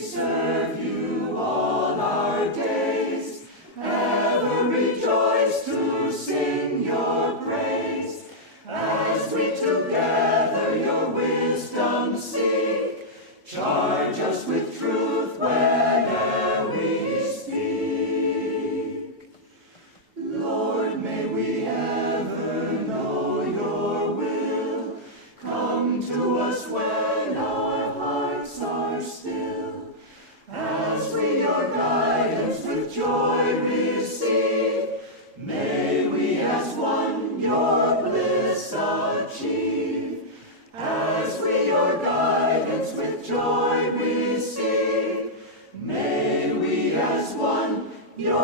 serve you all our days, ever rejoice to sing your praise, as we together your wisdom seek. Charge us with truth whene'er we speak. Lord, may we ever know your will. Come to us when our hearts are still, as we your guidance with joy receive. May we as one your bliss achieve, as we your guidance with joy receive. May we as one your